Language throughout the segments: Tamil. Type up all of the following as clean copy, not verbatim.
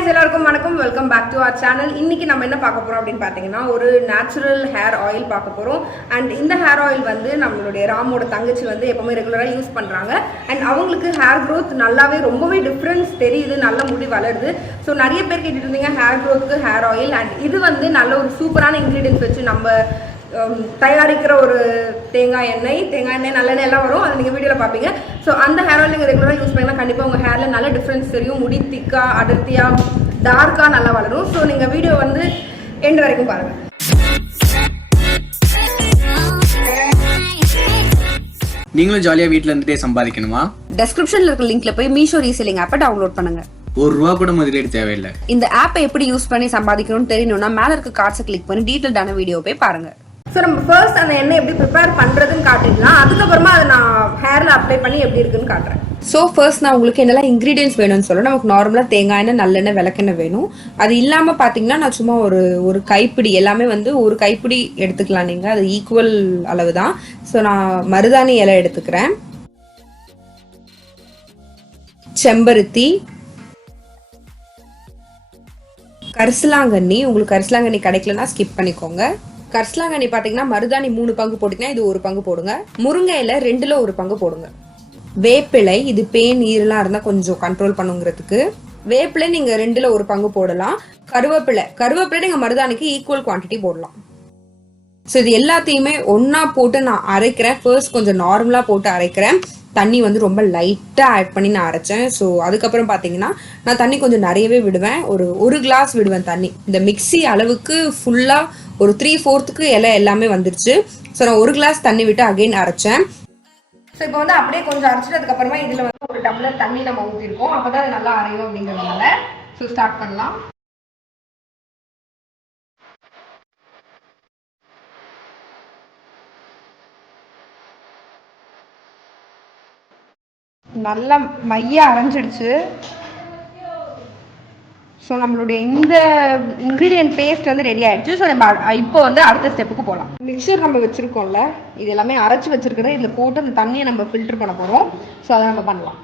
guys, எல்லாருக்கும் வணக்கம். Welcome back to our channel. இன்னைக்கு நம்ம என்ன பார்க்க போறோம் அப்படின்னு பார்த்தீங்கன்னா ஒரு நேச்சுரல் ஹேர் ஆயில் பார்க்க போறோம். அண்ட் இந்த ஹேர் ஆயில் வந்து நம்மளுடைய ராமோட தங்கச்சி வந்து எப்பவுமே ரெகுலராக யூஸ் பண்றாங்க. அண்ட் அவங்களுக்கு ஹேர் க்ரோத் நல்லாவே ரொம்பவே டிஃப்ரென்ஸ் தெரியுது, நல்ல முடி வளருது. ஸோ நிறைய பேர் கேட்டுட்டு இருந்தீங்க ஹேர் க்ரோத்துக்கு ஹேர் ஆயில். அண்ட் இது வந்து நல்ல ஒரு சூப்பரான இன்க்ரீடியன்ஸ் வச்சு நம்ம தயாரிக்கிற ஒரு தேங்காய் எண்ணெய் நல்லெண்ணெய் எல்லாம் வரும், அதை நீங்கள் வீடியோவில் பார்ப்பீங்க. ஸோ அந்த ஹேர் ஆயில் நீங்கள் ரெகுலராக யூஸ் பண்ணிங்கன்னா கண்டிப்பாக உங்கள் ஹேரில் நல்ல டிஃப்ரென்ஸ் தெரியும். முடி திக்காக, அடர்த்தியாக, டார்க்காக நல்லா வளரும். ஸோ நீங்கள் வீடியோ வந்து எண்ட் வரைக்கும் பாருங்கள். நீங்களும் ஜாலியாக வீட்டில் இருந்துட்டே சம்பாதிக்கணுமா? டெஸ்கிரிப்ஷன்ல இருக்க லிங்க்ல போய் மீஷோ ரீசெல்லிங் ஆப்பை டவுன்லோட் பண்ணுங்க. ₹1 கூட முதலீடு தேவையில்லை. இந்த ஆப்பை எப்படி யூஸ் பண்ணி சம்பாதிக்கணும்னு தெரியணும்னா மேல இருக்க கார்ட்ஸை கிளிக் பண்ணி டீட்டெயில்டான வீடியோ போய் பாருங்க. ஸோ நம்ம ஃபர்ஸ்ட் அந்த எண்ணெய் எப்படி ப்ரிப்பேர் பண்ணுறதுன்னு காட்டிடலாம். அதுக்கப்புறமா அதை நான் ஹேரில் அப்ளை பண்ணி எப்படி இருக்குன்னு காட்டுறேன். ஸோ ஃபர்ஸ்ட் நான் உங்களுக்கு என்னெல்லாம் இன்க்ரீடியன்ஸ் வேணும்னு சொல்ல, நமக்கு நார்மலாக தேங்காய் எண்ணெய், நல்லெண்ணெய், விளக்கெண்ணெய் வேணும். அது இல்லாமல் பார்த்தீங்கன்னா நான் சும்மா ஒரு கைப்பிடி, எல்லாமே வந்து ஒரு கைப்பிடி எடுத்துக்கலாம் நீங்கள், அது ஈக்குவல் அளவு தான். ஸோ நான் மருதாணி இலை எடுத்துக்கிறேன், செம்பருத்தி, கரிசலாங்கண்ணி. உங்களுக்கு கரிசலாங்கண்ணி கிடைக்கலன்னா ஸ்கிப் பண்ணிக்கோங்க. கரிசலாங்கண்ணி பார்த்தீங்கன்னா மருதாணி 3 பங்கு போட்டிங்கன்னா இது 1 பங்கு போடுங்க. முருங்கை இலை 2ல் 1 பங்கு போடுங்க. வேப்பிலை, இது பேன் ஈரெல்லாம் இருந்தால் கொஞ்சம் கண்ட்ரோல் பண்ணுங்கிறதுக்கு வேப்பிலை நீங்கள் 2ல் 1 பங்கு போடலாம். கருவேப்பிலை நீங்கள் மருதாணிக்கு ஈக்குவல் குவான்டிட்டி போடலாம். ஸோ இது எல்லாத்தையுமே ஒன்றா போட்டு நான் அரைக்கிறேன். ஃபர்ஸ்ட் கொஞ்சம் நார்மலாக போட்டு அரைக்கிறேன். தண்ணி வந்து ரொம்ப லைட்டாக ஆட் பண்ணி நான் அரைச்சேன். ஸோ அதுக்கப்புறம் பார்த்தீங்கன்னா நான் தண்ணி கொஞ்சம் நிறையவே விடுவேன், ஒரு கிளாஸ் விடுவேன் தண்ணி. இந்த மிக்ஸி அளவுக்கு ஃபுல்லாக ஒரு 3/4 இலை எல்லாமே வந்துருச்சு. ஸோ நான் 1 கிளாஸ் தண்ணி விட்டு அகைன் அரைச்சேன். ஸோ இப்போ வந்து அப்படியே கொஞ்சம் அரைச்சிட்டு அதுக்கப்புறமா இதில் வந்து ஒரு டம்ளர் தண்ணி நம்ம ஊற்றிருக்கோம், அப்போ தான் அது நல்லா அரையும் அப்படிங்கிறதுனால. ஸோ ஸ்டார்ட் பண்ணலாம். நல்லா மைய அரைஞ்சிடுச்சு. ஸோ நம்மளுடைய இந்த இன்க்ரீடியன்ட் பேஸ்ட் வந்து ரெடி ஆகிடுச்சு. ஸோ நம்ம இப்போ வந்து அடுத்த ஸ்டெப்புக்கு போகலாம். மிக்சர் நம்ம வச்சுருக்கோம்ல, இது எல்லாமே அரைச்சி வச்சுருக்கிறத இதில் போட்டு அந்த தண்ணியை நம்ம ஃபில்டர் பண்ண போகிறோம். ஸோ அதை நம்ம பண்ணலாம்.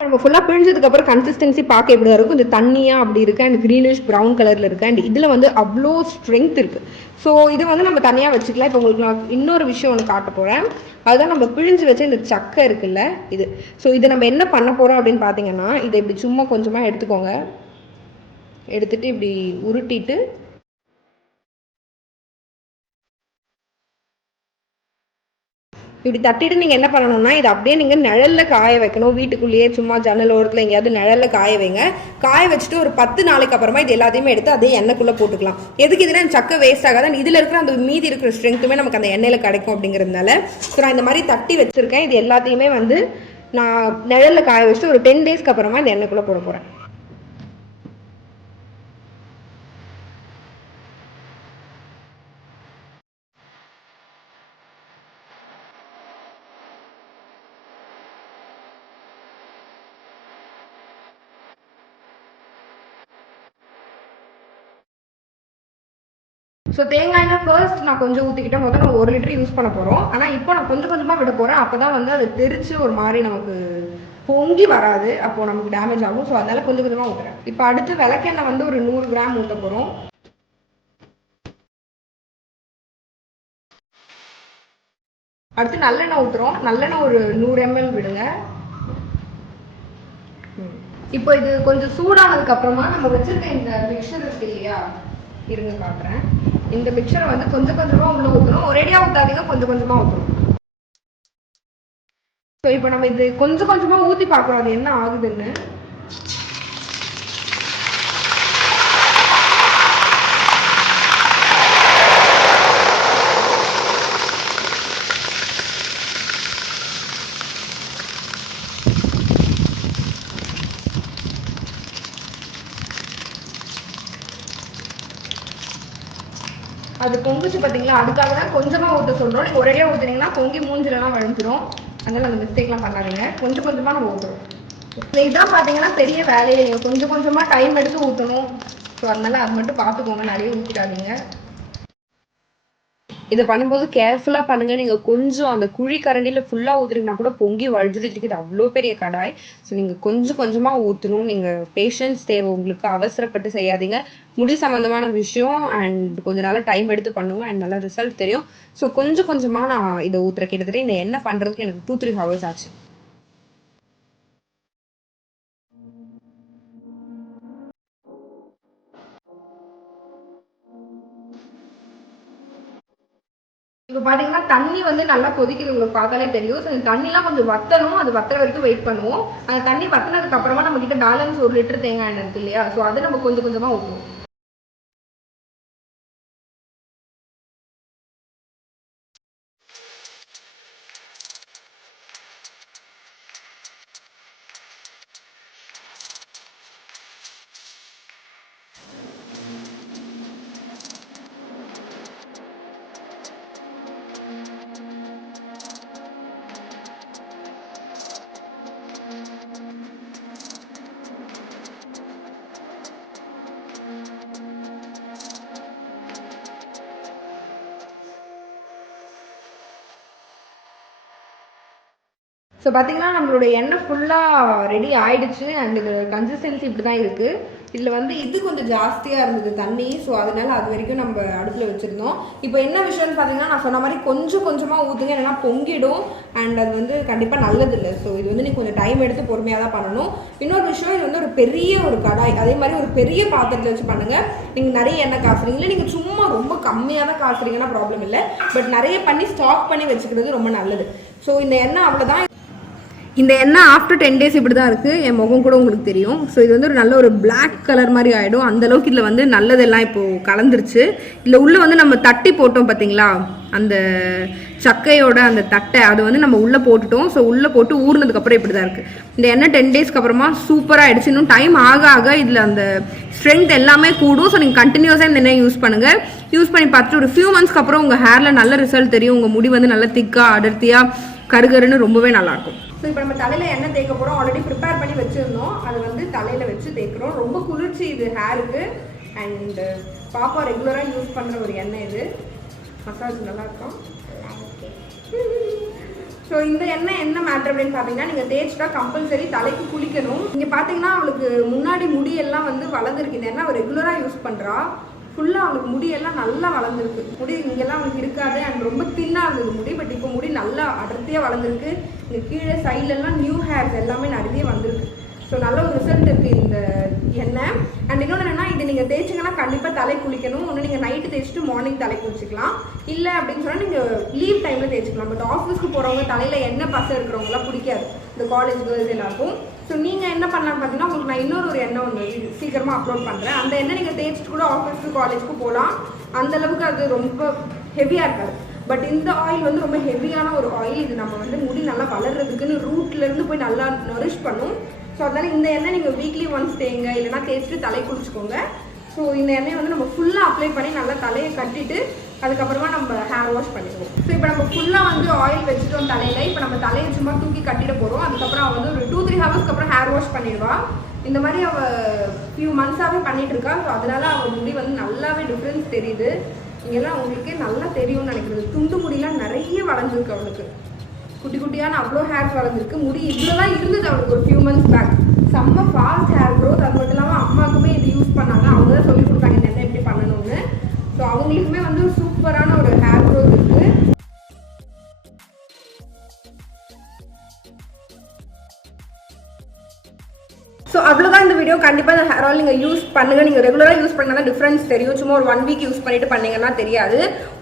நம்ம ஃபுல்லாக பிழிஞ்சதுக்கப்புறம் கன்சிஸ்டன்சி பார்க்க எப்படி இருக்கும், கொஞ்சம் தண்ணியாக அப்படி இருக்குது. அண்ட் க்ரீனிஷ் ப்ரௌன் கலரில் இருக்குது. அண்ட் இதில் வந்து அவ்வளோ ஸ்ட்ரென்த் இருக்குது. ஸோ இது வந்து நம்ம தனியாக வச்சுக்கலாம். இப்போ உங்களுக்கு நான் இன்னொரு விஷயம் ஒன்று காட்ட போகிறேன். அதுதான் நம்ம பிழிஞ்சு வச்ச இந்த சக்கை இருக்குல்ல, இது. ஸோ இதை நம்ம என்ன பண்ண போகிறோம் அப்படின்னு பார்த்தீங்கன்னா, இதை இப்படி சும்மா கொஞ்சமாக எடுத்துக்கோங்க. எடுத்துகிட்டு இப்படி உருட்டிட்டு இப்படி தட்டிட்டு நீங்கள் என்ன பண்ணணும்னா, இதை அப்படியே நீங்கள் நிழலில் காய வைக்கணும். வீட்டுக்குள்ளேயே சும்மா ஜன்னல் ஓரத்தில் எங்கேயாவது நிழலில் காய வைங்க. காய வச்சுட்டு ஒரு 10 நாளைக்கு அப்புறமா இது எல்லாத்தையுமே எடுத்து அதே எண்ணெய்க்குள்ளே போட்டுக்கலாம். எதுக்கு இதுனா சக்கை வேஸ்ட் ஆகாது. இதில் இருக்கிற அந்த மீதி இருக்கிற ஸ்ட்ரென்த்துமே நமக்கு அந்த எண்ணெயில் கிடைக்கும் அப்படிங்கிறதுனால. ஸோ நான் இந்த மாதிரி தட்டி வச்சுருக்கேன். இது எல்லாத்தையுமே வந்து நான் நிழலில் காய வச்சுட்டு ஒரு 10 டேஸ்க்கு அப்புறமா இந்த எண்ணெய்க்குள்ளே போட போகிறேன். ஸோ தேங்காய் எண்ணெய் ஃபர்ஸ்ட் நான் கொஞ்சம் ஊற்றிக்கிட்டேன். முதல்ல நம்ம 1 லிட்டர் யூஸ் பண்ண போகிறோம். ஆனால் இப்போ நான் கொஞ்சம் கொஞ்சமாக விட போகிறேன். அப்போ தான் வந்து அது தெரிச்சு ஒரு மாதிரி நமக்கு பொங்கி வராது, அப்போது நமக்கு டேமேஜ் ஆகும். ஸோ அதனால் கொஞ்சம் கொஞ்சமாக ஊற்றுறேன். இப்போ அடுத்து விளக்கெண்ணெய் வந்து ஒரு 100 கிராம் ஊற்ற போகிறோம். அடுத்து நல்லெண்ணெய் ஊற்றுறோம். நல்லெண்ணெய் ஒரு 100 ml விடுங்க. இப்போ இது கொஞ்சம் சூடானதுக்கு அப்புறமா நம்ம வச்சிருக்க இந்த மிக்சர் இருக்கு இல்லையா, இருங்க காட்டுறேன். இந்த மிக்சரை வந்து கொஞ்சம் கொஞ்சமாக உள்ள ஊற்றணும். ஒரேடியாக ஊற்றாதீங்க, கொஞ்சம் கொஞ்சமாக ஊற்றணும். ஸோ இப்போ நம்ம இது கொஞ்சம் கொஞ்சமாக ஊற்றி பார்க்குறோம் அது என்ன ஆகுதுன்னு. அது பொங்குச்சு பார்த்தீங்களா, அதுக்காக தான் கொஞ்சமாக ஊற்ற சொல்கிறோம். நீங்கள் ஒரேடியாக ஊற்றுனீங்கன்னா பொங்கி மூஞ்சிலலாம் வழிஞ்சிரும். அதனால் அந்த மிஸ்டேக்லாம் பண்ணாதீங்க, கொஞ்சம் கொஞ்சமாக நம்ம ஊற்றுறோம். இதுதான் பார்த்தீங்கன்னா பெரிய வேலையை, நீங்கள் கொஞ்சம் கொஞ்சமாக டைம் எடுத்து ஊற்றணும். ஸோ அதனால் அது மட்டும் பார்த்துக்கோங்க, நிறைய ஊற்றிடாதீங்க. இதை பண்ணும்போது கேர்ஃபுல்லாக பண்ணுங்கள். நீங்கள் கொஞ்சம் அந்த குழி கரண்டியில் ஃபுல்லாக ஊற்றுறீங்கன்னா கூட பொங்கி வழிஞ்சிட்டு இது அவ்வளோ பெரிய கடாய். ஸோ நீங்கள் கொஞ்சம் கொஞ்சமாக ஊற்றணும். நீங்கள் பேஷன்ஸ் தேவை உங்களுக்கு, அவசரப்பட்டு செய்யாதீங்க. முடி சம்மந்தமான விஷயம் அண்ட் கொஞ்சம் நாளாக டைம் எடுத்து பண்ணுவோம் அண்ட் நல்லா ரிசல்ட் தெரியும். ஸோ கொஞ்சம் கொஞ்சமாக நான் இதை ஊற்றுற கிட்டத்தட்ட இந்த எண்ணெய் பண்ணுறதுக்கு எனக்கு 2-3 hours ஆச்சு. இப்போ பார்த்தீங்கன்னா தண்ணி வந்து நல்லா கொதிக்கிறது உங்களுக்கு பார்த்தாலே தெரியும். ஸோ இந்த தண்ணிலாம் கொஞ்சம் வற்றணும், அது வற்றுற வரைக்கும் வெயிட் பண்ணுவோம். அந்த தண்ணி வற்றினதுக்கு அப்புறமா நம்ம கிட்ட பேலன்ஸ் 1 லிட்டர் தேங்காய் எண்ணெய் இருக்கு இல்லையா, ஸோ அதை நம்ம கொஞ்சம் கொஞ்சமாக ஊற்றுவோம். ஸோ பார்த்தீங்கன்னா நம்மளுடைய எண்ணெய் ஃபுல்லாக ரெடி ஆயிடுச்சு. அண்ட் இது கன்சிஸ்டன்சி இப்படி தான் இருக்குது. இதில் வந்து இது கொஞ்சம் ஜாஸ்தியாக இருந்தது தண்ணி. ஸோ அதனால அது வரைக்கும் நம்ம அடுப்பில் வச்சுருந்தோம். இப்போ என்ன விஷயம்னு பார்த்தீங்கன்னா, நான் சொன்ன மாதிரி கொஞ்சம் கொஞ்சமாக ஊற்றுங்க, இல்லைன்னா பொங்கிடும் அண்ட் அது வந்து கண்டிப்பாக நல்லது இல்லை. ஸோ இது வந்து நீங்கள் கொஞ்சம் டைம் எடுத்து பொறுமையாக தான் பண்ணணும். இன்னொரு விஷயம், இது வந்து ஒரு பெரிய ஒரு கடாய், அதே மாதிரி ஒரு பெரிய பாத்திரத்தில் வச்சு பண்ணுங்கள். நீங்கள் நிறைய எண்ணெய் காசுறீங்க, இல்லை நீங்கள் சும்மா ரொம்ப கம்மியாக தான் காசுறீங்கன்னா ப்ராப்ளம் இல்லை. பட் நிறைய பண்ணி ஸ்டாக் பண்ணி வச்சுக்கிறது ரொம்ப நல்லது. ஸோ இந்த எண்ணெய் அவ்வளோதான். இந்த எண்ணெய் ஆஃப்டர் 10 days இப்படி தான் இருக்குது. என் முகம் கூட உங்களுக்கு தெரியும். ஸோ இது வந்து ஒரு நல்ல ஒரு பிளாக் கலர் மாதிரி ஆகிடும். அந்தளவுக்கு இதில் வந்து நல்லதெல்லாம் இப்போது கலந்துருச்சு. இதில் உள்ளே வந்து நம்ம தட்டி போட்டோம் பார்த்தீங்களா, அந்த சக்கையோட அந்த தட்டை அது வந்து நம்ம உள்ளே போட்டுட்டோம். ஸோ உள்ளே போட்டு ஊறினதுக்கப்புறம் இப்படி தான் இருக்குது. இந்த எண்ணெய் 10 daysக்கு அப்புறமா சூப்பராக ஆகிடுச்சு. இன்னும் டைம் ஆக ஆக இதில் அந்த ஸ்ட்ரென்த் எல்லாமே கூடும். ஸோ நீங்கள் கண்டினியூஸாக இந்த எண்ணெய் யூஸ் பண்ணுங்கள். யூஸ் பண்ணி பார்த்துட்டு ஒரு ஃபியூ மந்த்ஸ்க்கு அப்புறம் உங்கள் ஹேரில் நல்ல ரிசல்ட் தெரியும். உங்கள் முடி வந்து நல்லா திக்காக அடர்த்தியாக கருகருன்னு ரொம்பவே நல்லாயிருக்கும். ஸோ இப்போ நம்ம தலையில் எண்ணெய் தேய்க்க போகிறோம். ஆல்ரெடி ப்ரிப்பேர் பண்ணி வச்சுருந்தோம். அது வந்து தலையில் வச்சு தேய்க்கிறோம். ரொம்ப குளிர்ச்சி இது ஹேருக்கு. அண்ட் பாப்பா ரெகுலராக யூஸ் பண்ணுற ஒரு எண்ணெய் இது. மசாஜ் நல்லாயிருக்கும். ஸோ இந்த எண்ணெய் என்ன மேட்ரு அப்படின்னு பார்த்தீங்கன்னா, நீங்கள் தேய்ச்சிட்டா கம்பல்சரி தலைக்கு குளிக்கணும். இங்கே பார்த்தீங்கன்னா அவளுக்கு முன்னாடி முடியெல்லாம் வந்து வளர்ந்துருக்கு. இந்த எண்ணெய் அவள் ரெகுலராக யூஸ் பண்ணுறா. ஃபுல்லாக அவளுக்கு முடியெல்லாம் நல்லா வளர்ந்துருக்கு. முடி இங்கெல்லாம் அவளுக்கு இருக்காது அண்ட் ரொம்ப தின்னாக இருந்தது முடி. பட் இப்போ முடி நல்லா அடர்த்தியாக வளர்ந்துருக்கு. இங்கே கீழே சைட்லெல்லாம் நியூ ஹேர்ஸ் எல்லாமே நிறைய வந்திருக்கு. ஸோ நல்ல ஒரு ரிசல்ட் இருக்குது இந்த எண்ணெய். அண்ட் இன்னொன்று என்னென்னா, இது நீங்கள் தேய்ச்சிங்கன்னா கண்டிப்பாக தலை குளிக்கணும். ஒன்று நீங்கள் நைட்டு தேய்ச்சிட்டு மார்னிங் தலை குளிச்சிக்கலாம். இல்லை அப்படின்னு சொன்னால் நீங்கள் லீவ் டைமில் தேய்ச்சிக்கலாம். பட் ஆஃபீஸ்க்கு போகிறவங்க தலையில் எண்ணெய் பசை இருக்கிறவங்களாம் பிடிக்காது, இந்த காலேஜ் கேர்ள்ஸ் எல்லாருக்கும். ஸோ நீங்கள் என்ன பண்ணலான்னு பார்த்தீங்கன்னா, உங்களுக்கு நான் இன்னொரு எண்ணெய் ஒன்று சீக்கிரமாக அப்லோட் பண்ணுறேன். அந்த எண்ணெய் நீங்கள் தேய்ச்சிட்டு கூட ஆஃபீஸ்க்கு காலேஜ்க்கு போகலாம். அந்தளவுக்கு அது ரொம்ப ஹெவியாக இருக்காது. பட் இந்த ஆயில் வந்து ரொம்ப ஹெவியான ஒரு ஆயில். இது நம்ம வந்து முடி நல்லா வளர்கிறதுக்குன்னு ரூட்லேருந்து போய் நல்லா நரிஷ் பண்ணும். ஸோ அதனால் இந்த எண்ணெய் நீங்கள் வீக்லி ஒன்ஸ் தேங்க, இல்லைனா தேய்ச்சிட்டு தலை குளிச்சுக்கோங்க. ஸோ இந்த எண்ணெய் வந்து நம்ம ஃபுல்லாக அப்ளை பண்ணி நல்லா தலையை கட்டிட்டு அதுக்கப்புறமா நம்ம ஹேர் வாஷ் பண்ணிடுவோம். ஸோ இப்போ நம்ம ஃபுல்லாக வந்து ஆயில் வச்சுட்டோம் தலையில். இப்போ நம்ம தலையை சும்மா தூக்கி கட்டிட போகிறோம். அதுக்கப்புறம் அவள் வந்து ஒரு 2-3 ஹவர்ஸ்க்கு அப்புறம் ஹேர் வாஷ் பண்ணிடுவா. இந்த மாதிரி அவள் ஃபியூ மந்த்ஸாகவே பண்ணிட்டு இருக்கா. ஸோ அதனால அவள் முடி வந்து நல்லாவே டிஃப்ரென்ஸ் தெரியுது. இங்கெல்லாம் உங்களுக்கே நல்லா தெரியும்னு நினைக்கிறது. துண்டு முடியெல்லாம் நிறைய வளர்ந்துருக்கு அவளுக்கு. குட்டி குட்டியான அவ்வளோ ஹேர்ஸ் வளர்ந்துருக்கு. முடி இவ்வளோ தான் இருந்தது அவளுக்கு ஒரு ஃபியூ மந்த்ஸ் பேக். செம்ம ஃபாஸ்ட் ஹேர் க்ரோத். அது மட்டும் இல்லாமல் அம்மாவுக்குமே இது யூஸ் பண்ணாங்க. அவங்க தான் சொல்லிக் கொடுத்தாங்க இந்த எண்ணெய் எப்படி பண்ணணும்னு. ஸோ அவங்களுக்குமே வந்து சூப்பரான ஒரு ஹேர் க்ரோத் இருக்குது. ஸோ அவ்வளோதான் இந்த வீடியோ. கண்டிப்பாக இந்த ஹேர் ஆயில் நீங்கள் யூஸ் பண்ணுங்கள். நீங்கள் ரெகுலராக யூஸ் பண்ணால் தான் டிஃப்ரென்ஸ் தெரியும். சும்மா ஒரு 1 வீக் யூஸ் பண்ணிட்டு பண்ணிங்கன்னா தெரியாது.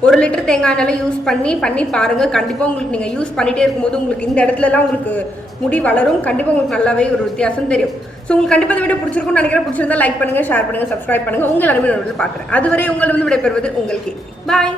1 லிட்டர் தேங்காய் எண்ணெய் யூஸ் பண்ணி பாருங்கள். கண்டிப்பாக உங்களுக்கு நீங்கள் யூஸ் பண்ணிகிட்டே இருக்கும்போது உங்களுக்கு இந்த இடத்துலலாம் உங்களுக்கு முடி வளரும். கண்டிப்பாக உங்களுக்கு நல்லாவே ஒரு வித்தியாசம் தெரியும். ஸோ உங்களுக்கு கண்டிப்பாக இந்த வீடியோ பிடிச்சிருக்கும்னு நினைக்கிறேன். பிடிச்சிருந்தா லைக் பண்ணுங்கள், ஷேர் பண்ணுங்கள், சப்ஸ்கிரைப் பண்ணுங்கள். உங்கள் எல்லாருமே பார்க்குறேன். அதுவரை உங்களை வந்து விடைபெறுவது உங்களுக்கு பாய்.